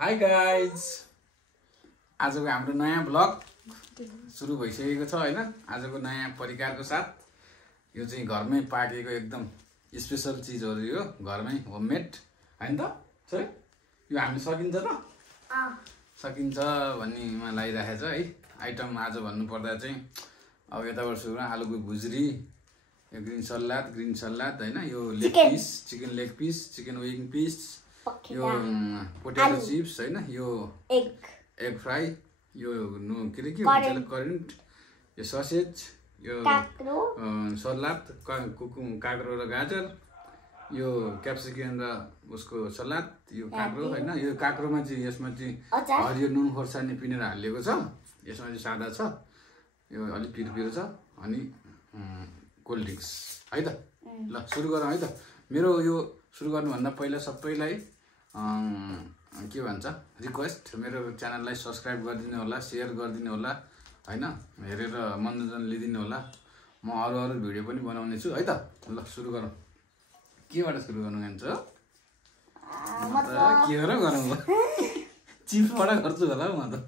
Hi guys, आजको हाम्रो नयाँ ब्लग सुरु भइसकेको छ हैन। आजको नयाँ परिकारको साथ यो चाहिँ घरमै पाकेको एकदम स्पेशल चिजहरु, यो घरमै होममेड हैन त सही। यो हामीले सकिन्छ त सकिन्छ भन्नेमा लागिराखेछ है। आइटम आज भन्नु पर्दा चाहिँ अब यताबाट सुरु आलुको भुज्री, यो ग्रीन सलाद हैन, यो leg piece, chicken leg piece, chicken wing piece, यो पोटेटो चिप्स हैन, यो एग फ्राई, यो के भन्छ करेन्ट, यो ससेज, यो सलाद काँक्रो र गाजर, यो क्याप्सिकम र उसको सलाद, यो काँक्रो हैन। यो काँक्रोमा चाहिँ यसमा चाहिँ हरियो नुन खोर्सानी पिनेर हालिएको छ। यसमा चाहिँ सादा छ, यो अलिक पिरो छ, अनि कोल्ड ड्रिङ्क्स है त। ल सुरु गरौँ है त। मेरो यो सुरु गर्नुभन्दा पहिला सबैलाई के भन्छ रिक्वेस्ट, मेरो च्यानललाई सब्सक्राइब गरिदिनु होला, सेयर गरिदिनु होला हैन, हेरेर मनोरञ्जन लिदिनु होला। म अरु भिडियो पनि बनाउने छु है त। ल सुरु गरौँ। केबाट सुरु गर्नु गान्छ? के गरेर गरौँ? चिप्सबाट गर्छु होला म त।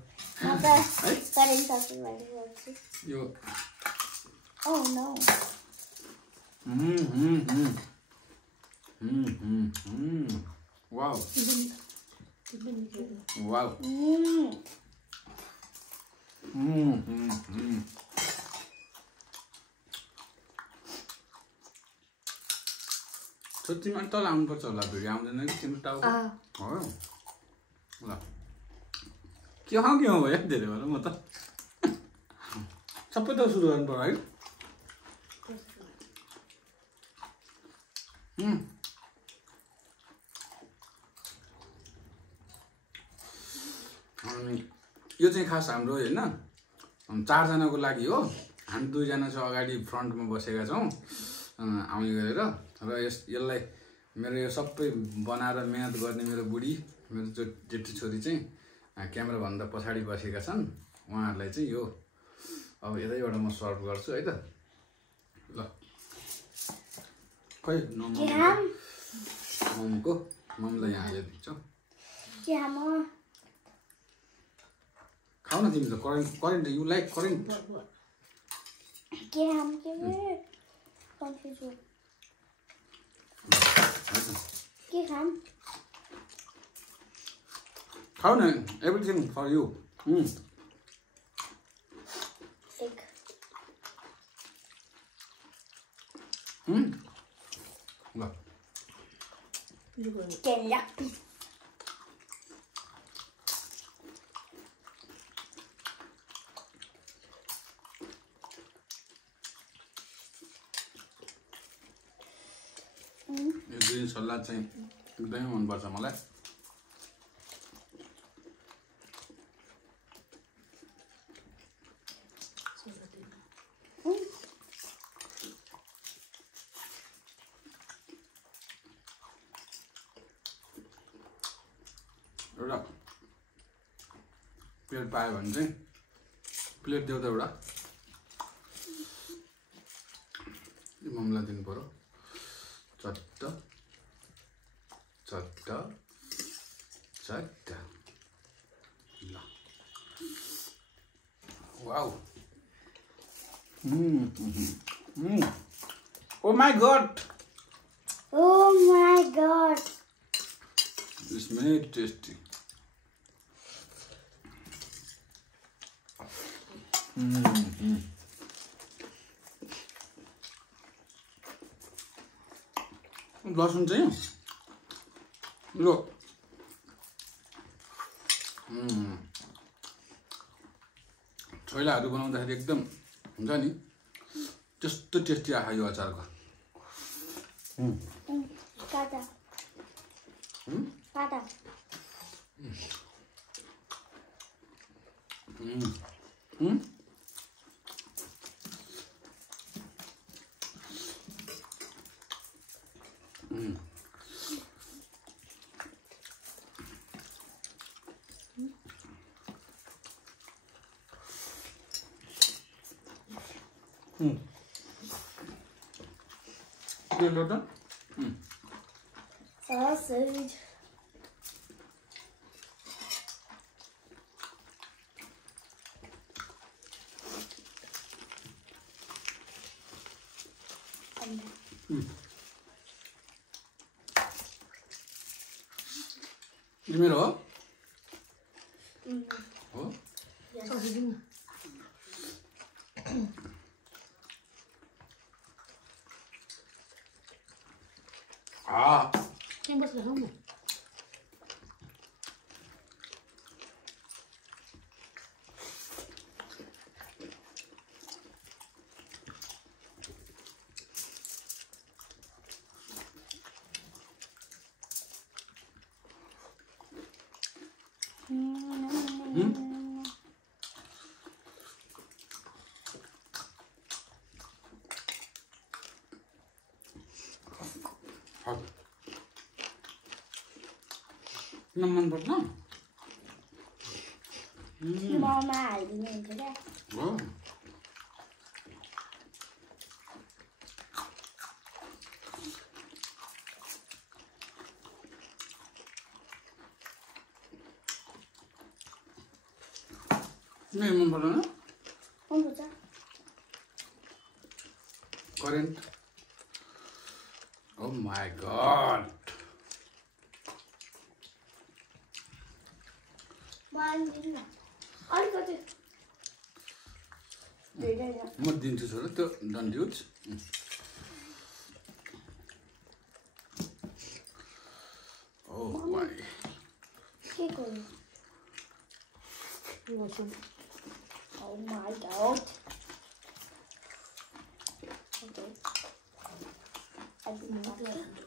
यो वाउ वाउ सच्चीमा तल आउनुपर्छ होला, भिडियो आउँदैन कि तिम्रो टाउको हो। ल के हो भयो धेरै भएर म त सबै त सुरु गर्नु पर्यो है। यो चाहिँ खास हाम्रो हैन 4 जनाको लागि हो। हामी 2 जना चाहिँ अगाडि फ्रन्टमा बसेका छौँ आउने गरेर। र यसलाई मेरो यो सबै बनाएर मेहनत गर्ने मेरो बुढी, मेरो जेठी छोरी चाहिँ क्यामेरा भन्दा पछाडि बसेका छन्। उहाँहरूलाई चाहिँ यो अब यतैबाट म सर्भ गर्छु है त। ल खै ममलाई यहाँ हेरिदिन्छु। खाऊ न तिमी त। Current you like current? खाऊ न, एभ्रिथिङ फर यु। ल यो ग्रिन सलाद चाहिँ एकदमै मनपर्छ मलाई। एउटा प्लेट पायो भने चाहिँ प्लेट देऊ त एउटा। यो ममलाई दिनु पर्यो। चट्ट चट्ट चट्ट। ल wow. Oh my god, it's very tasty. लसुन चाहिँ यो छोइलाहरू बनाउँदाखेरि एकदम हुन्छ नि त्यस्तो टेस्टी आयो यो अचारको। Sausage. यो मेरो हो हो मन पर्छ ममा हालिदिनु हुन्छ क्या हो नहीं मन पर्दैन मन पर्छ करेन्ट ओ माय गॉड अलिकति धेरै म दिन्छु छोरा त्यो डन्ट युज ओ वाइ के गर्नु Oh my god. Okay. I didn't know that.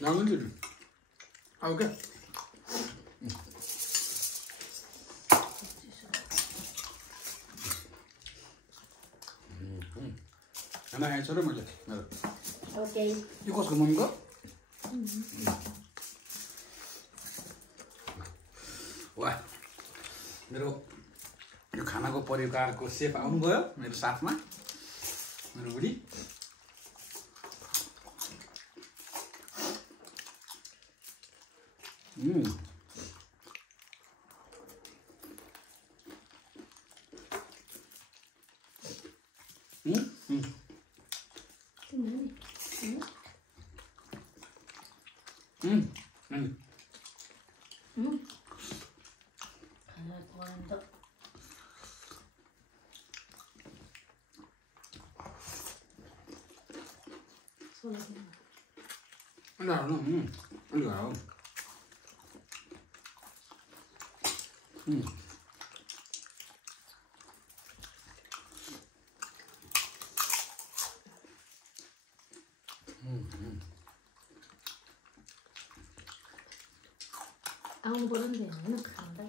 Now look at it. Okay. खाना खाएछ र मैले मेरो Okay. यो कसको मम्मीको वाह मेरो यो खानाको परिकारको सेफ आउनुभयो मेरो साथमा मेरो बुढी आउनु पर्यो नि त होइन खाँदा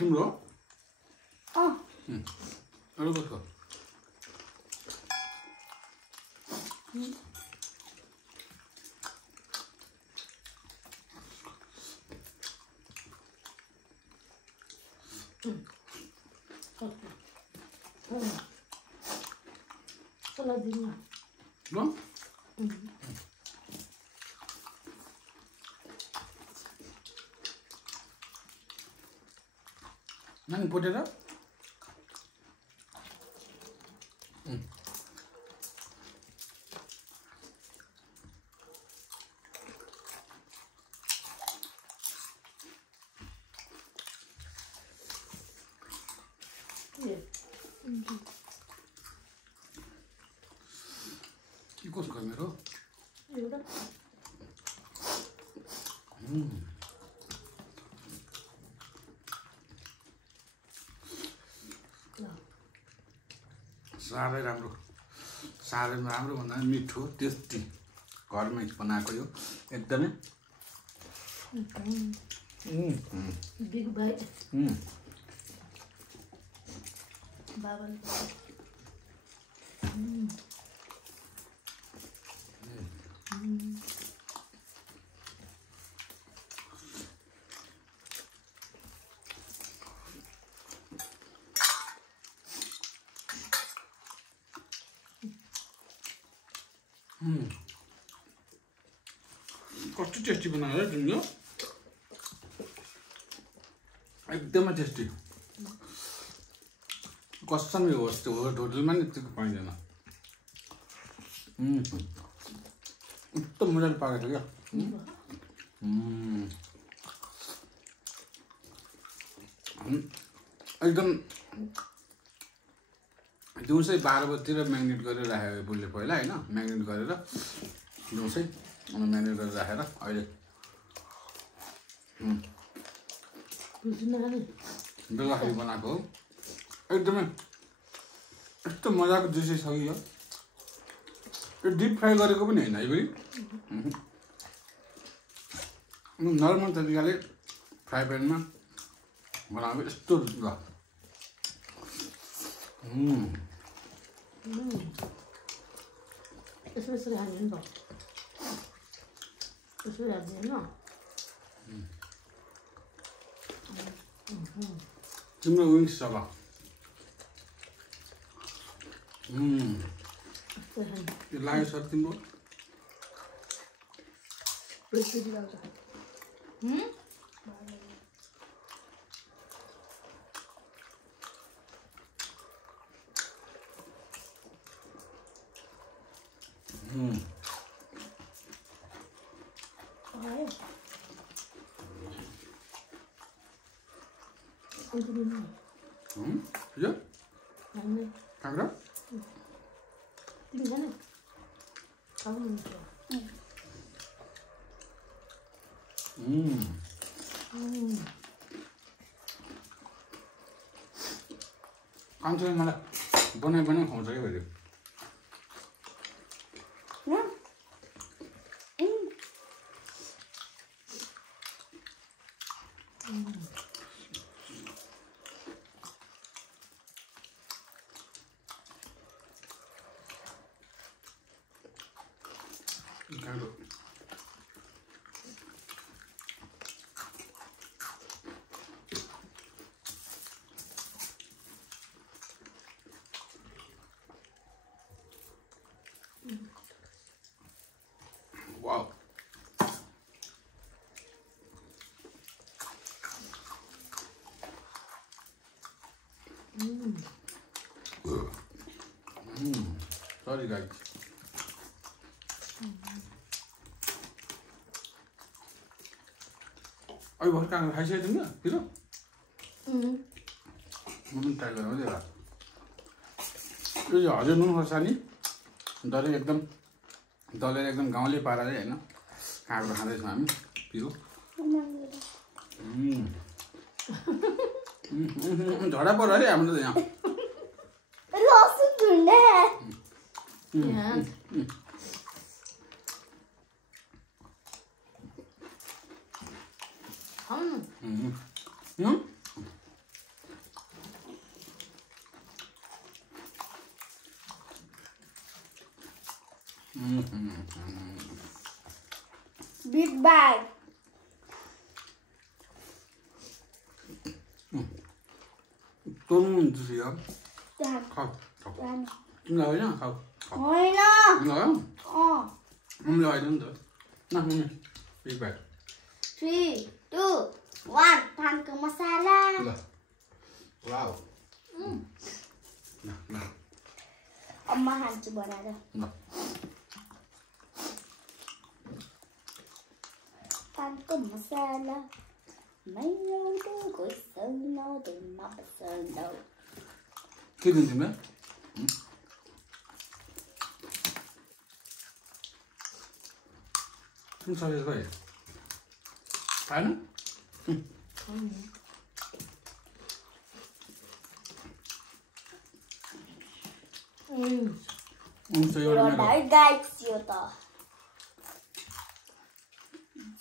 तिम्रो अँ अरू कसको चला दिनु ल नानी पोटेर के कसको मेरो एउटा साह्रै राम्रो भन्दा पनि मिठो टेस्टी घरमै बनाएको यो एकदमै बिग बाइट बाबाले कस्तो टेस्टी बनायो तिमीले एकदमै टेस्टी कसम यो होटलमा नि यतिको पाइँदैन एकदम मजाले पाकेको क्या एकदम दिउँसै 12 बजीतिर म्याग्नेट गरेर राखेको बुढले पहिला होइन म्याग्नेट गरेर दिउँसै म्याग्नेट गरेर राखेर अहिले बेलुकाखेरि बनाएको हो एकदमै यस्तो मजाको जुसी छ कि यो डिप फ्राई गरेको पनि होइन है फेरि नर्मल तरिकाले फ्राई प्यानमा बनाएको यस्तो ल यसो यसो हाल्यो नि त यसो हाल्दैन तिम्रो विङ्स छ ल यो लाग्यो सर तिम्रो यसरी लाग्छ यो काँक्रा तिमी जाने खाउनुहुन्छ कान्छोले मलाई बनाइ खुवाउँछ क्या फेरि Wow. Sorry guys. अभी भर्खर काँक्रा खाइसकेको तिमीले पिरो म पनि ट्राई गरौँ है एउटा यो हजुर नुन खोर्सानी दलेर एकदम गाउँले पाराले होइन काँक्रा खाँदैछौँ हामी पिरो झडा पर्यो है हाम्रो त यहाँ Big bag. Tuấn gì đó? Dạ. Không. Dạ. Em lời nhá, không. Ôi nó. Em lời không? Không lời nữa được. Nào, không. Big bag. 3, 2, 1. Than cơm masala. Rồi. Wow. Nào. 엄마 한쪽 뭐라도. Nào. Than cơm masala. Mấy lâu đưa gối sơn nâu từ mập sơn đâu. Cái gì nữa? Không sao vậy vậy? Phải nó? हुन्छ एउटा मेरो guys यो त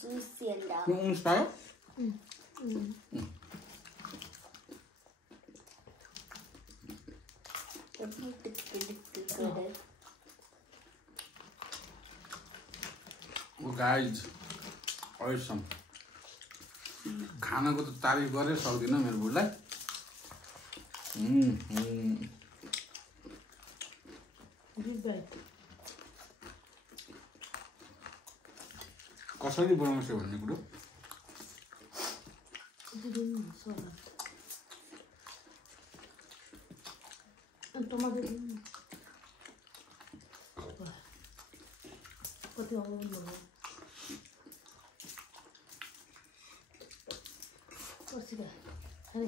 Jussi and हुन्छ पायो guys अहिलेसम्म खानाको त तारिफ गरेर सक्दिनँ मेरो बुढलाई कसरी बनाउँछ भन्ने कुरो टमाटर कति आउनु पर्सिका है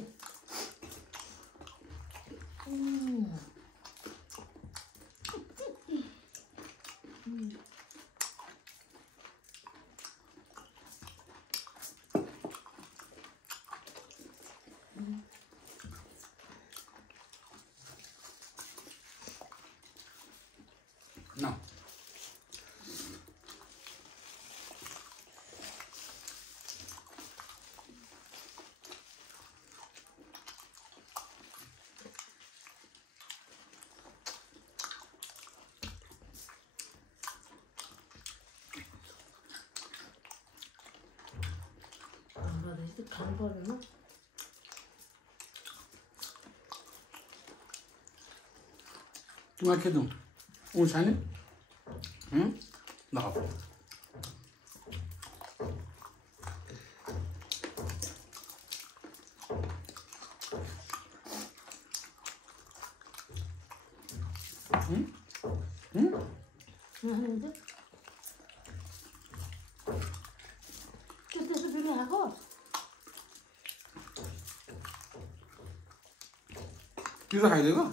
No. खानु पर्दैन Tuma que dum? Shani? No. त्यस्तो बिना आएको तिम्रो खाइदिएको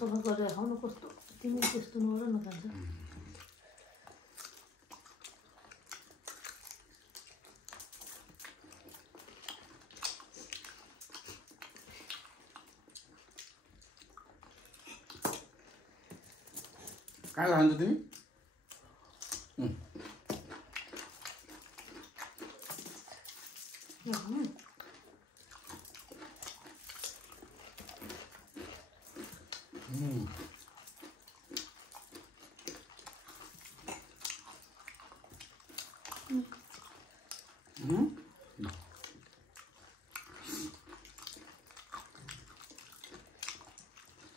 सफा गरेर खाउनु कस्तो तिमी त्यस्तो नगर न खान्छ कहाँ खान्छ तिमी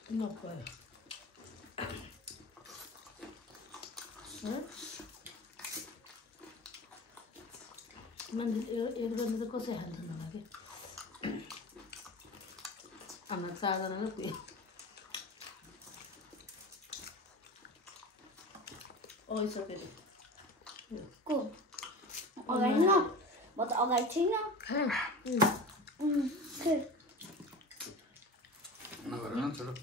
No puedo. एक बजी त कसै हाल्छ होला कि हाम्रो चारजनालाई पुग्यो ओइसक्यो को अगाडि न म त अगाडि छैन नगर न छोडो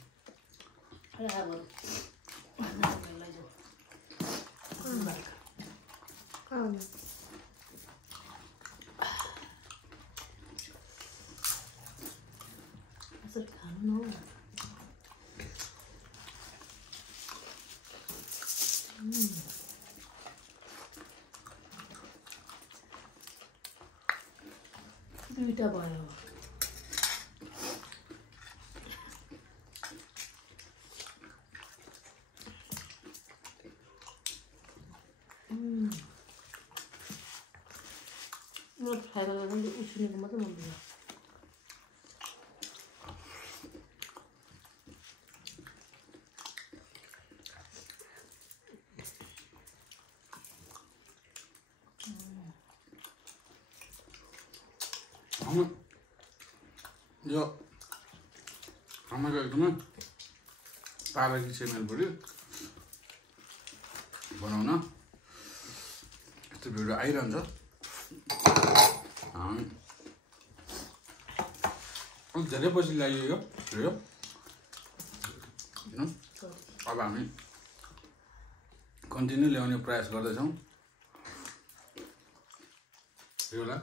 दुईटा भयो म खाएर उसिनेको मात्रै मन पर्छ यो खानाको एकदमै पारकी च्यानल पऱ्यो बनाउन यस्तो भिडियो आइरहन्छ धेरै पछि लाग्यो यो भिडियो अब हामी कन्टिन्यू ल्याउने प्रयास गर्दैछौँ योलाई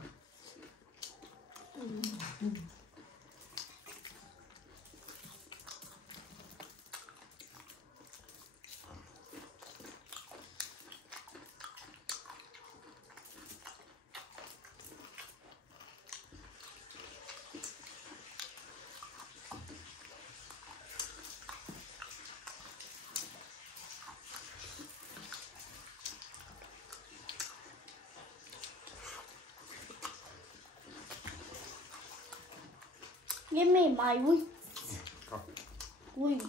Give me my wheat. Wheat.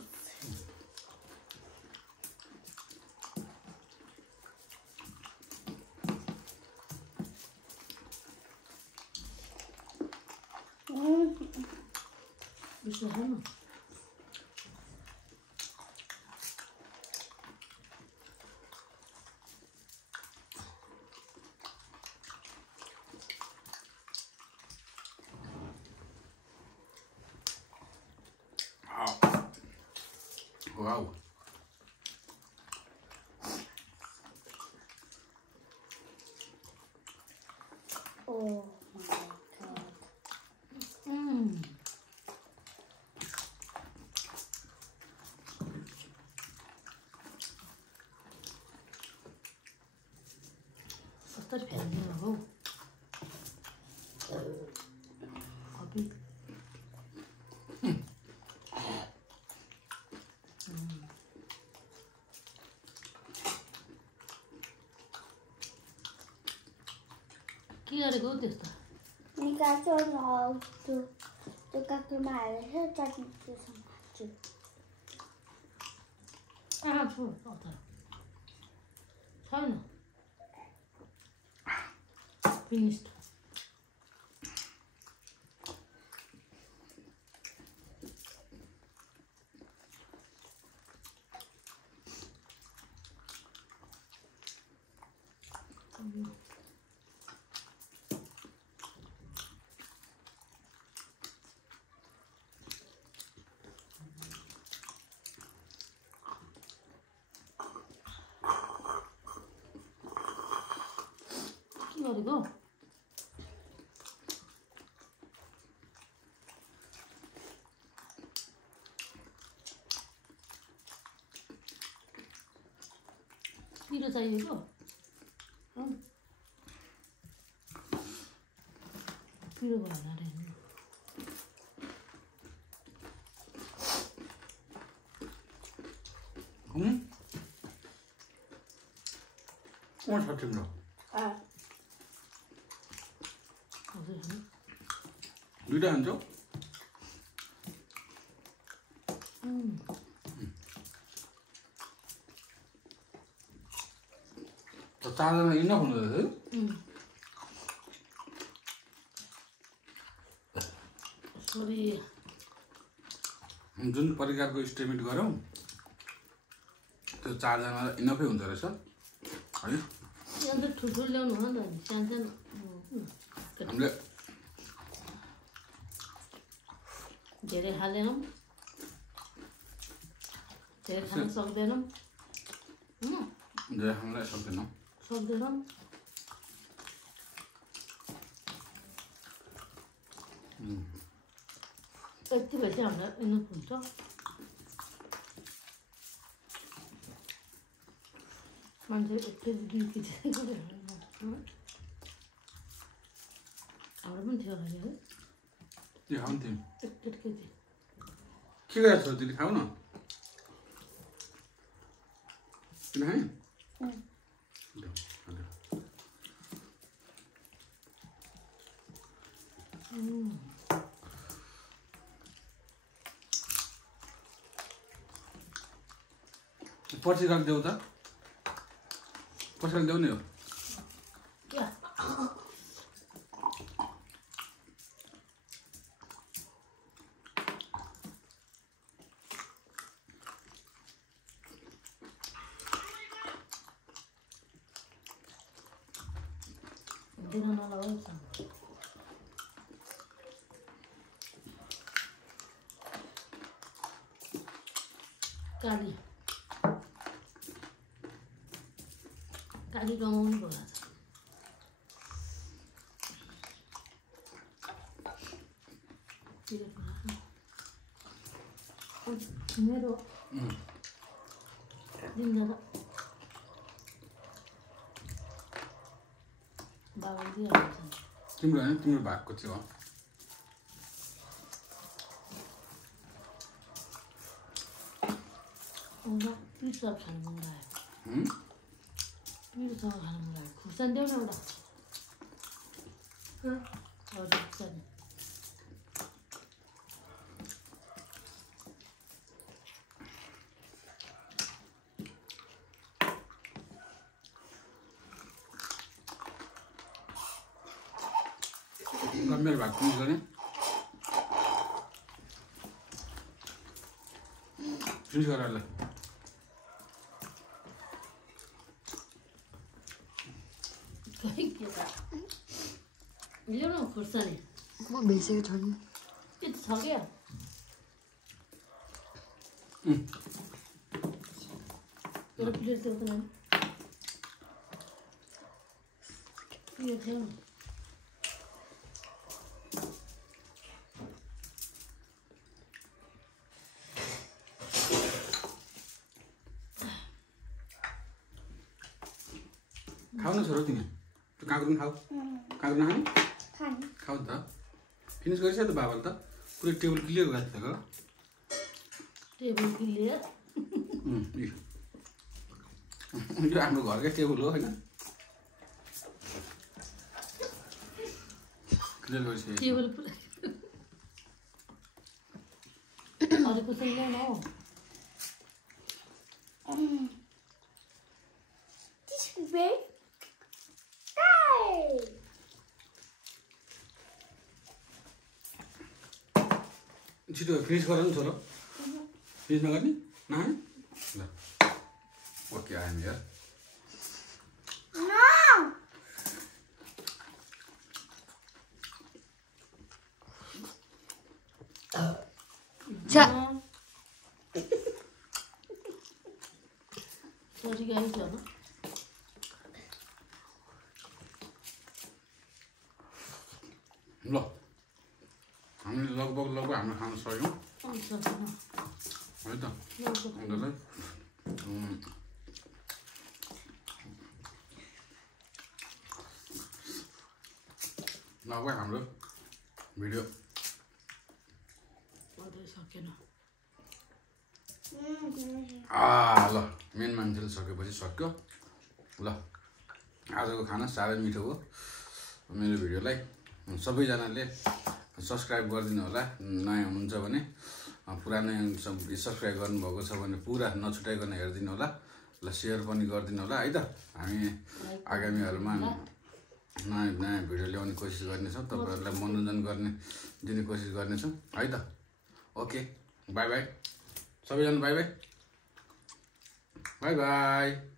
Bisa kan? Wow. Oh my god. Atas pengen aku. Kopi. के गरेको हौ त्यस्तो निकाल्छु अनि त्यो काकीमा हालेर चटनी त्योसँग खान्छु छु छैन फिनिस्ड के गरेको पिरो चाहिएको पिरो भएन अरे कहाँ छ तिम्रो दुइटा खान्छौ चारजना इनफ हुँदो रहेछ सरी जुन प्रकारको इस्टिमेट गरौँ त्यो चारजना इनफै हुँदो रहेछ होइन अन्त ठुल्ठुलो ल्याउनु हो नि त सानो हामीले धेरै खाँदैनौँ धेरै खान सक्दैनौँ धेरै खानलाई सक्दैनौँ यति भएपछि हामीलाई इनफ हुन्छ मान्छे 1 केजी 2 केजी हाम्रो पनि थियो होला है के खान्थ्यौँ 1 केजी के गरेर छौ तिमी खाऊ न किन है पछि राखिदेऊ त पछि राखिदेऊ नि हो दिन नलगाऊ काली काली कमाउनु पर्यो मेरो दिनजाँदा बाबाले दिइहाल्छ तिम्रो होइन तिम्रो भागको थियो पिरोसँग खानु मन लाग्यो पिरोसँग खानु मन लाग्यो खुर्सानी देऊ न एउटा हजुर खुर्सानी मेरो भाग फिनिस गर्ने फिनिस गरेर ल ल्याउ न खुर्सानी म भेसेको छ नि के छ क्या एउटा प्लेट देऊ त नानी यो ल्याउ न खाऊ न छोरो तिमी त्यो काँक्रो पनि खाऊ काँक्रो नखाने खाऊ त फिनिस गरिसक्यो त बाबाले त पुरै टेबल क्लियर गरेको थियो टेबल क्लियर यो हाम्रो घरकै टेबल हो होइन क्लियर गरिसक्यो टेबल पुरा अरू कसैले ल्याउन हौ छिटो फिनिस गर नि छोरो फिनिस नगर्ने नखाने ल ओके आयो नि यार सरी गाइस अब ल हामीले लगभग हाम्रो खान सक्यौँ है त उनीहरूलाई लगभग हाम्रो भिडियो सकेन ल मेन मान्छेले सकेपछि सक्यो ल आजको खाना साह्रै मिठो हो मेरो भिडियोलाई सबैजनाले सब्सक्राइब गरिदिनु होला नयाँ हुनुहुन्छ भने पुरानो सब्सक्राइब गर्नुभएको छ भने पुरा नछुटाइकन हेरिदिनु होला ल सेयर पनि गरिदिनु होला है त हामी आगामीहरूमा नयाँ भिडियो ल्याउने कोसिस गर्नेछौँ तपाईँहरूलाई मनोरञ्जन दिने कोसिस गर्नेछौँ है त ओके बाई बाई सबैजना बाई बाई बाई बाई